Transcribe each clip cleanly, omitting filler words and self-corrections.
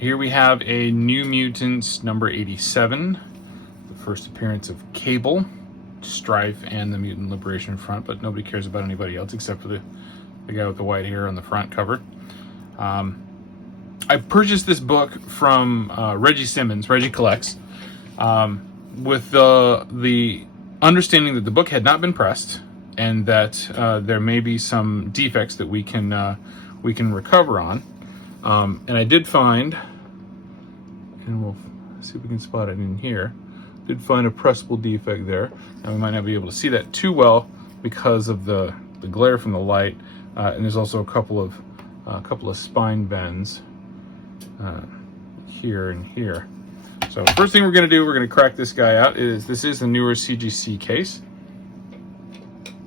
Here we have a New Mutants number 87, the first appearance of Cable, Strife, and the Mutant Liberation Front, but nobody cares about anybody else except for the guy with the white hair on the front cover. I purchased this book from Reggie Simmons, Reggie Collects, with the understanding that the book had not been pressed and that there may be some defects that we can recover on. And I did find, and we'll see if we can spot it in here, did find a pressable defect there. And we might not be able to see that too well because of the glare from the light. And there's also a couple of spine bends here and here. So first thing we're going to do, we're going to crack this guy out. This is the newer CGC case,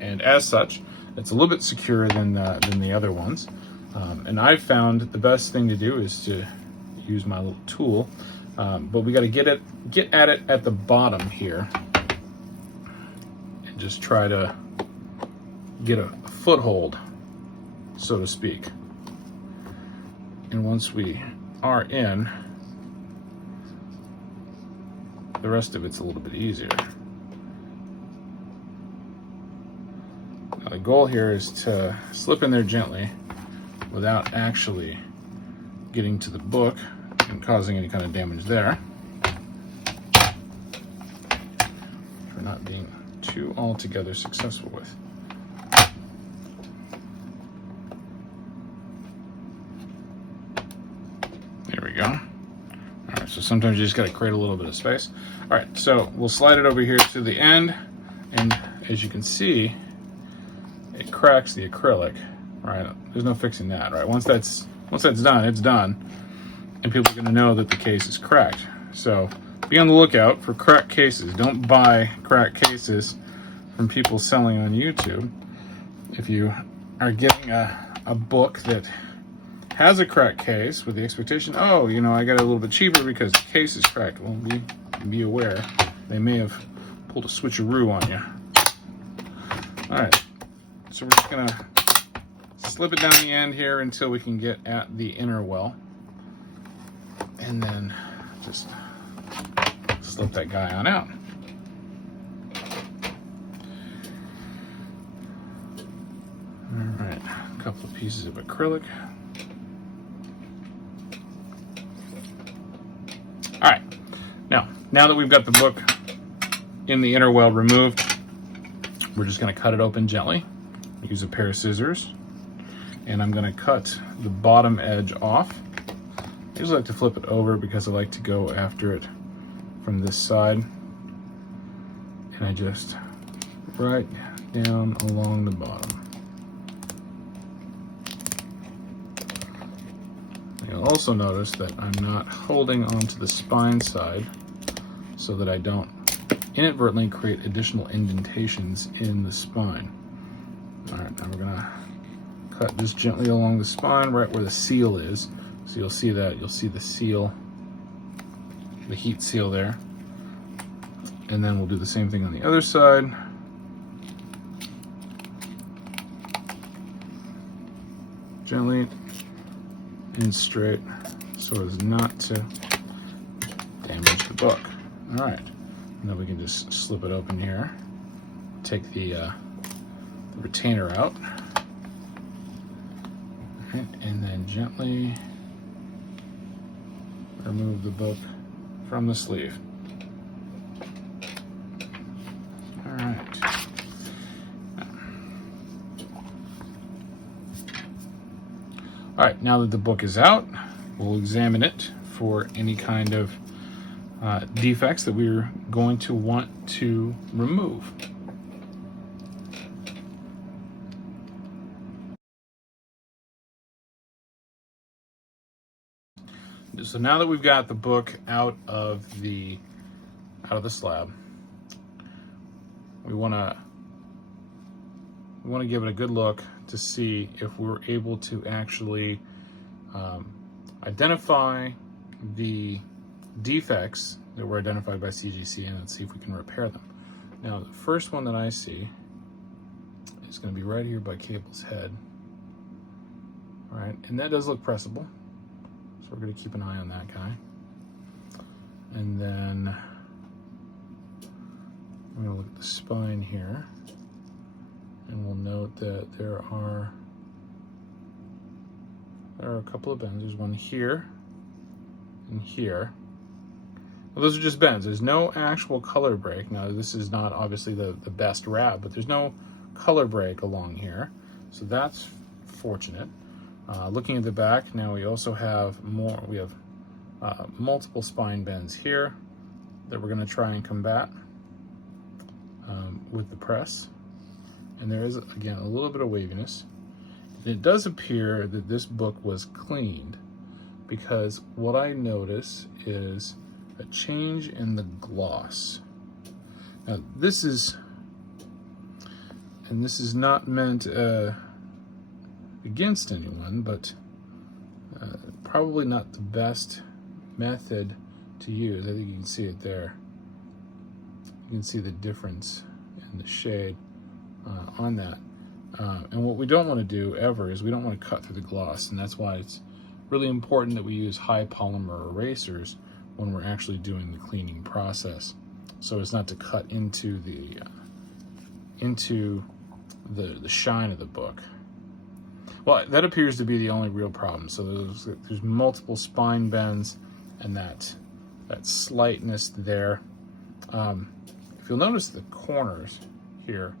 and as such, it's a little bit secure than the other ones. And I've found the best thing to do is to use my little tool, but we got to get at it at the bottom here, and just try to get a foothold, so to speak. And once we are in, the rest of it's a little bit easier. Now, the goal here is to slip in there gently without actually getting to the book and causing any kind of damage there. Which we're not being too altogether successful with. There we go. Alright, so sometimes you just gotta create a little bit of space. Alright, so we'll slide it over here to the end, and as you can see, it cracks the acrylic. Right, there's no fixing that. Right, once that's done, it's done, and people are gonna know that the case is cracked. So be on the lookout for cracked cases. Don't buy cracked cases from people selling on YouTube. If you are getting a book that has a cracked case with the expectation, oh, you know, I got it a little bit cheaper because the case is cracked. Well, be aware, they may have pulled a switcheroo on you. All right, so we're just gonna slip it down the end here until we can get at the inner well, and then just slip that guy on out. All right, a couple of pieces of acrylic. All right, now that we've got the book in the inner well removed, we're just going to cut it open gently. Use a pair of scissors, and I'm going to cut the bottom edge off. I usually like to flip it over because I like to go after it from this side, and I just right down along the bottom. You'll also notice that I'm not holding onto the spine side so that I don't inadvertently create additional indentations in the spine. All right, now we're gonna cut this gently along the spine right where the seal is. So you'll see the seal, the heat seal there. And then we'll do the same thing on the other side. Gently and straight so as not to damage the book. All right, now we can just slip it open here, take the retainer out, okay, and then gently remove the book from the sleeve. All right. All right, now that the book is out, we'll examine it for any kind of defects that we're going to want to remove. So now that we've got the book out of the slab, we want to give it a good look to see if we're able to actually identify the defects that were identified by CGC, and let's see if we can repair them. Now, the first one that I see is going to be right here by Cable's head. All right, and that does look pressable. So we're going to keep an eye on that guy. And then we're going to look at the spine here. And we'll note that there are a couple of bends. There's one here and here. Well, those are just bends. There's no actual color break. Now, this is not obviously the best wrap, but there's no color break along here. So that's fortunate. Looking at the back, now we also have more. We have multiple spine bends here that we're going to try and combat with the press. And there is, again, a little bit of waviness. And it does appear that this book was cleaned, because what I notice is a change in the gloss. Now, this is not meant against anyone, but probably not the best method to use. I think you can see it there. You can see the difference in the shade on that. And what we don't want to do ever is we don't want to cut through the gloss, and that's why it's really important that we use high polymer erasers when we're actually doing the cleaning process, so as not to cut into the shine of the book. Well, that appears to be the only real problem. So there's multiple spine bends and that slightness there. If you'll notice, the corners here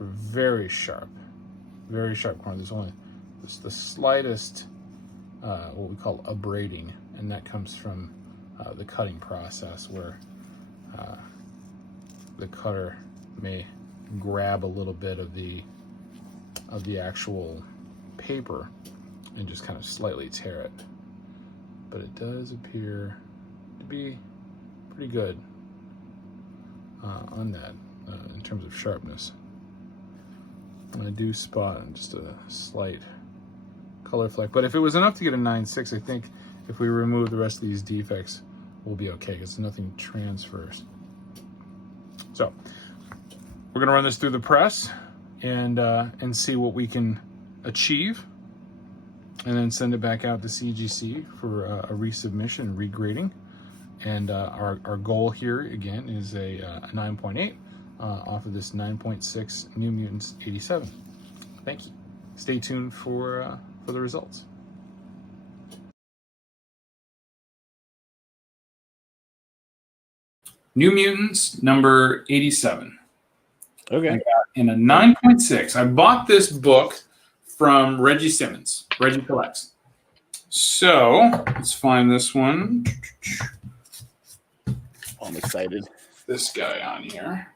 are very sharp corners. There's only the slightest what we call abrading, and that comes from the cutting process, where the cutter may grab a little bit of the actual paper and just kind of slightly tear it. But it does appear to be pretty good on that in terms of sharpness. And I do spot just a slight color fleck, but if it was enough to get a 9.6, I think if we remove the rest of these defects, we'll be okay, because nothing transfers. So we're gonna run this through the press and see what we can achieve, and then send it back out to CGC for a resubmission and regrading. And our goal here again is a 9.8 off of this 9.6 New Mutants 87. Thank you. Stay tuned for the results. New Mutants number 87. Okay. I got in a 9.6. I bought this book from Reggie Simmons. Reggie Collects. So let's find this one. I'm excited. This guy on here.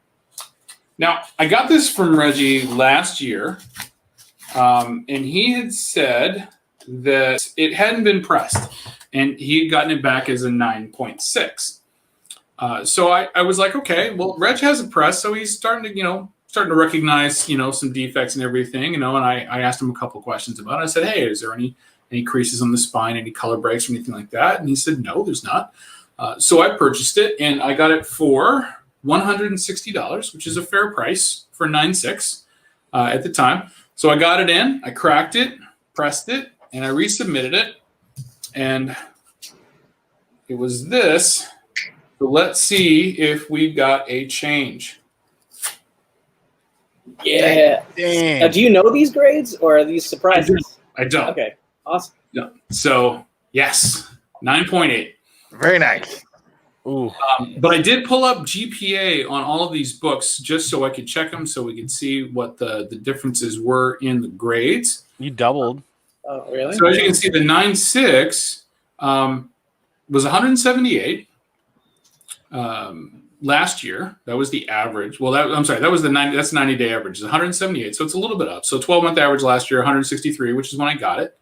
Now, I got this from Reggie last year, and he had said that it hadn't been pressed, and he had gotten it back as a 9.6. So I was like, okay, well, Reg has a press, so he's starting to recognize, some defects and everything, and I asked him a couple questions about it. I said, hey, is there any creases on the spine, any color breaks or anything like that? And he said, no, there's not. So I purchased it, and I got it for $160, which is a fair price for 9.6 at the time. So I got it in, I cracked it, pressed it, and I resubmitted it, and it was this. So let's see if we got a change. Yeah. Now, do you know these grades, or are these surprises? I don't. Okay. Awesome. No. So yes, 9.8. Very nice. Ooh. But I did pull up GPA on all of these books just so I could check them, so we could see what the differences were in the grades. You doubled. Oh, really? So as you can see, the 9.6 was 178 last year. That was the average. Well, that was the 90-day average. It's 178, so it's a little bit up. So 12-month average last year, 163, which is when I got it.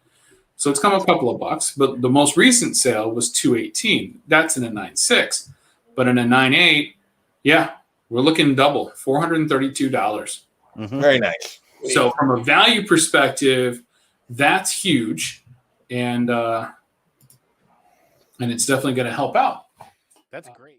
So it's come up a couple of bucks, but the most recent sale was 218. That's in a 9.6, but in a 9.8, yeah, we're looking double, $432. Mm-hmm. Very nice. So from a value perspective, that's huge, and it's definitely going to help out. That's great.